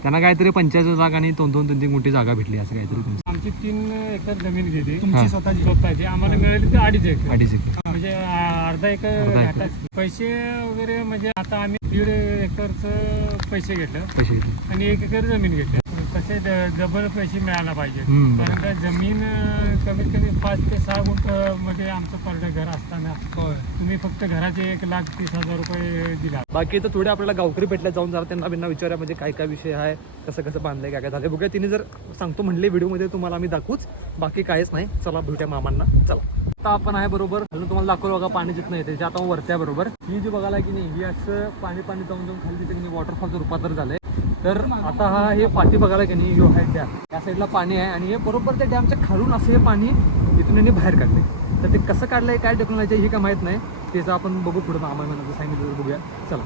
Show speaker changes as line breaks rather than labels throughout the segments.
त्यांना काहीतरी 45 जागा आणि 2-2-3-3 गुंठी जागा भेटली असं काहीतरी तुमचं.
आमची 3 एकर जमीन घेतली
तुमची
स्वतःची आम्हाला मिळाली ते 2.5 एकर
2.5 एकर.
म्हणजे अर्धा एकर घाटाच पैसे वगैरे म्हणजे आता आम्ही 1.5 एकरचं पैसे घेतलं
पैसे घेतले.
आणि 1 एकर जमीन घेतली. कसे डबल पैसे मिळायला पाहिजे कारण का जमीन कमीत कमी 5 ते 6 गुंठ मध्ये आमचं परडे घर असताना तुम्ही फक्त घराचे 1,30,000 रुपये दिला.
बाकी तर थोडे आपल्याला गावकरी भेटल्या जाऊन जरा त्यांना बिना विचारूया म्हणजे काय काय विषय आहे, कसं कसं बांधलंय, काय काय झालं बघूया. तिने जर सांगतो म्हणले व्हिडिओमध्ये तुम्हाला आम्ही दाखवूच, बाकी काहीच नाही. चला भेटूया मामांना. चला आता आपण आहे बरोबर खालून तुम्हाला दाखवलं बघा पाणी जिथं येते त्याच्या आता वरत्या बरोबर ही जी बघायला की नाही ही असं पाणी जाऊन खाली त्यांनी वॉटरफॉलचं रूपांतर झालंय. तर आता हा हे पाठी बघायला की नाही ह्यो आहे डॅम, या साईडला पाणी आहे आणि हे बरोबर त्या डॅमच्या खालून असं हे पाणी इथून यांनी बाहेर काढले. तर ते कसं काढलंय काय टेक्नॉलॉजी हे काय माहित नाही, त्याचं आपण बघू पुढे आम्हाला सांगितलं बघूया. चला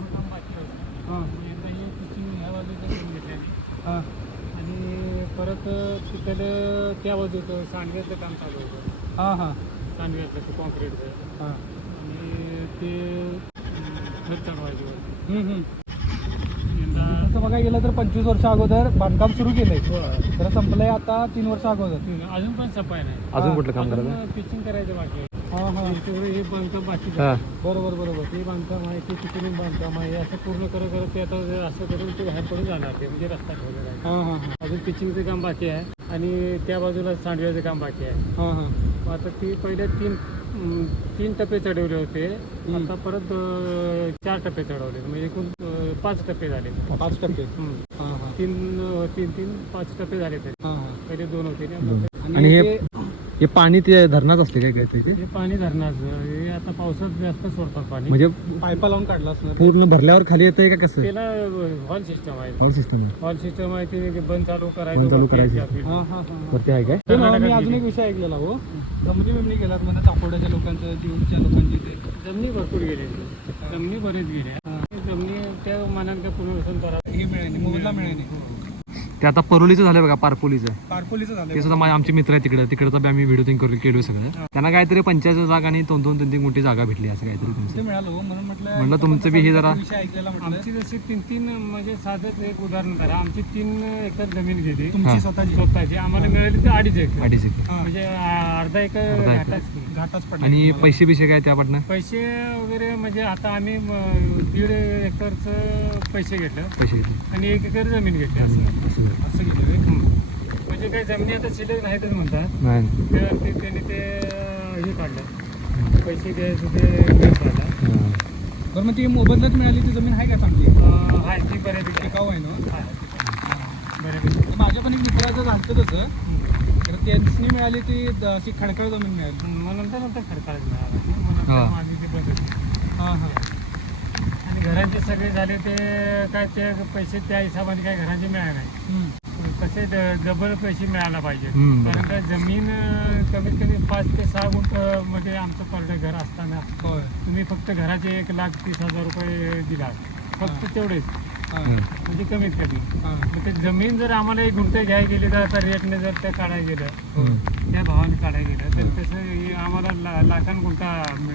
आणि परत तिकडं त्या बाजूचं सांडव्याचं काम चालू होतं. सांडव्याचं कॉन्क्रीटचं आणि ते घर चालवायचं.
तसं बघायला गेलं तर 25 वर्ष अगोदर बांधकाम सुरू केलंय, तर संपलंय आता 3 वर्ष अगोदर.
अजून पण सफाई नाही.
अजून कुठलं काम करायचं?
पिचिंग करायचं बाकी आहे. हे बांधकाम बाकी
बरोबर
हे बांधकाम आहे ते तिकडून बांधकाम आहे असं पूर्ण करत ते आता असं करून ते बाहेर पडून जाणार ते म्हणजे रस्ता ठेवलेला आहे. अजून पिचिंगचं काम बाकी आहे आणि त्या बाजूला सांडव्याचं काम बाकी आहे. आता ती पहिले 3 टप्पे चढवले होते, आता परत 4 टप्पे चढवले म्हणजे एकूण 5 टप्पे झाले.
5 टप्पे
5 टप्पे झाले तरी पहिले 2 होते.
आणि हे पाणी ते धरणात असते काय काय ते
हे पाणी धरणाचं हे आता पावसात जास्त सोडतात पाणी
म्हणजे
पायपा लावून काढला असणार.
पूर्ण भरल्यावर खाली येतंय का कसं?
त्याला हॉल सिस्टम आहे.
हॉल सिस्टम आहे.
ते बंद चालू
बंद चालू करायचं.
करायचं.
आहे काय?
मी अजून एक विषय ऐकलेला हो, जमिनी गेल्यात म्हणजे चापोड्याच्या लोकांचं, दिवच्या लोकांची ते
जमिनी भरपूर गेले, जमिनी बरेच गेल्या. जमिनी त्या मानाने काय पुनर्वसन करा
हे मिळाले मोबदला मिळाले.
ते आता परोलीचं झालं बघा, पारपोलीचं
झालं
ते सुद्धा आमचे मित्र आहे तिकडचा बी आम्ही व्हिडिओ केलो सगळं. त्यांना काहीतरी 45 जागा आणि 2-2-3-3 गुंठी जागा भेटली असं काहीतरी तुमचं.
ते मिळालं हो, म्हणून
म्हणलं तुमचं बी हे जरा
विषय ऐकलेला.
आमची जशी 3 म्हणजे साधंच एक उदाहरण करा. आमची 3 एकर जमीन घेतली
तुमची
स्वतःची आम्हाला मिळाली ते 2.5 एकर
2.5 एकर
म्हणजे अर्धा एकर
घाटाच पडला.
आणि पैसे काय त्यापाटनं
पैसे वगैरे म्हणजे आता आम्ही 1.5 एकरचं पैसे घेतलं आणि 1 एकर जमीन घेतली असं घेतलं. म्हणजे काही जमिनी आता शिल्लक नाहीतच म्हणतात. त्यांनी ते हे काढलं पैसे घ्यायचं ते काढलं.
बरं मग ती मोबदल्यात मिळाली ती जमीन आहे का चांगली?
आहे ती बऱ्यापैकी
टिकाऊ आहे ना
बऱ्यापैकी.
माझ्या पण एक मित्राचं झालं तसं, तर त्यांनी मिळाली ती अशी खडखड जमीन मिळाली.
मग नंतर खडकाळच मिळाला माझी ते बदल. आणि घरांचे सगळे झाले ते काय ते पैसे त्या हिशोबाने काय घरांचे मिळाले नाही. कसे डबल पैसे मिळायला पाहिजे कारण का जमीन कमीत कमी 5 ते 6 गुंठ मध्ये आमचं परडे घर असताना तुम्ही फक्त घराचे 1,30,000 रुपये दिला फक्त तेवढेच म्हणजे कमीत कमी. मग ते जमीन जर आम्हाला 1 गुंठे घ्यायला गेली तर आता रेटने जर त्या काढायला गेलं त्या भावाने काढायला गेलं तर तसं आम्हाला लाखां गुंठा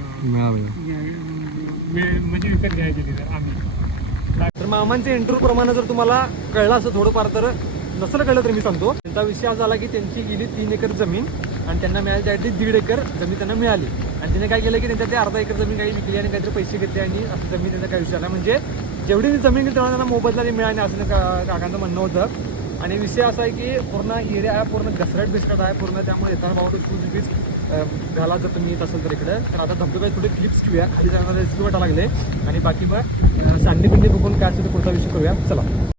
म्हणजे विकत घ्यायला गेली तर आम्ही.
तर मामांच्या इंटरव्ह्यू प्रमाणे जर तुम्हाला कळलं असं थोडंफार, तर नसलं कळलं तर मी सांगतो. त्यांचा विषय असा झाला की त्यांची गेली 3 एकर जमीन आणि त्यांना मिळाली त्यातली 1.5 एकर जमीन त्यांना मिळाली आणि त्याने काय केलं की त्यांच्या ते अर्धा एकर जमीन काही विकली आणि काहीतरी पैसे घेतले आणि असं जमीन त्यांचा काय विषय आला. म्हणजे जेवढी जमीन घेतली तेव्हा त्यांना मोबदला मिळाली असं काकांचं म्हणणं होतं. आणि विषय असा आहे की पूर्ण एरिया आहे, पूर्ण घसरट आहे पूर्ण, त्यामुळे येताना बाबा शूज बीज घाला जर तुम्ही येत असेल तर इकडे. तर आता धबधब्यात थोडे क्लिप्स घेऊया, खाली जाण्याला रिस्क वाटायला लागले आणि बाकी मग सांडी बिंडी बघून काय असेल तर पुढचा विषय करूया. चला.